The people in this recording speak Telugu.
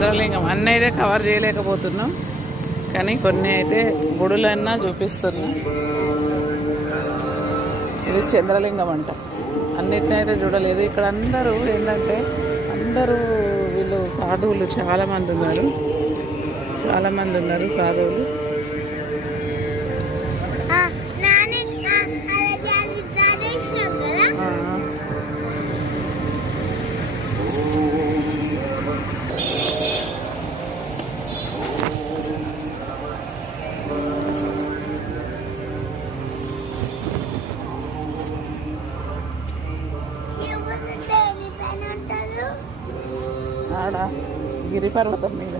చంద్రలింగం అన్నీ అయితే కవర్ చేయలేకపోతున్నాం, కానీ కొన్ని అయితే గుడులన్నా చూపిస్తున్నాం. ఇది చంద్రలింగం అంట. అన్నిటిని అయితే చూడలేదు. ఇక్కడ అందరూ ఏంటంటే వీళ్ళు సాధువులు చాలామంది ఉన్నారు సాధువులు. ఆడ గిరిపర్వతం మీద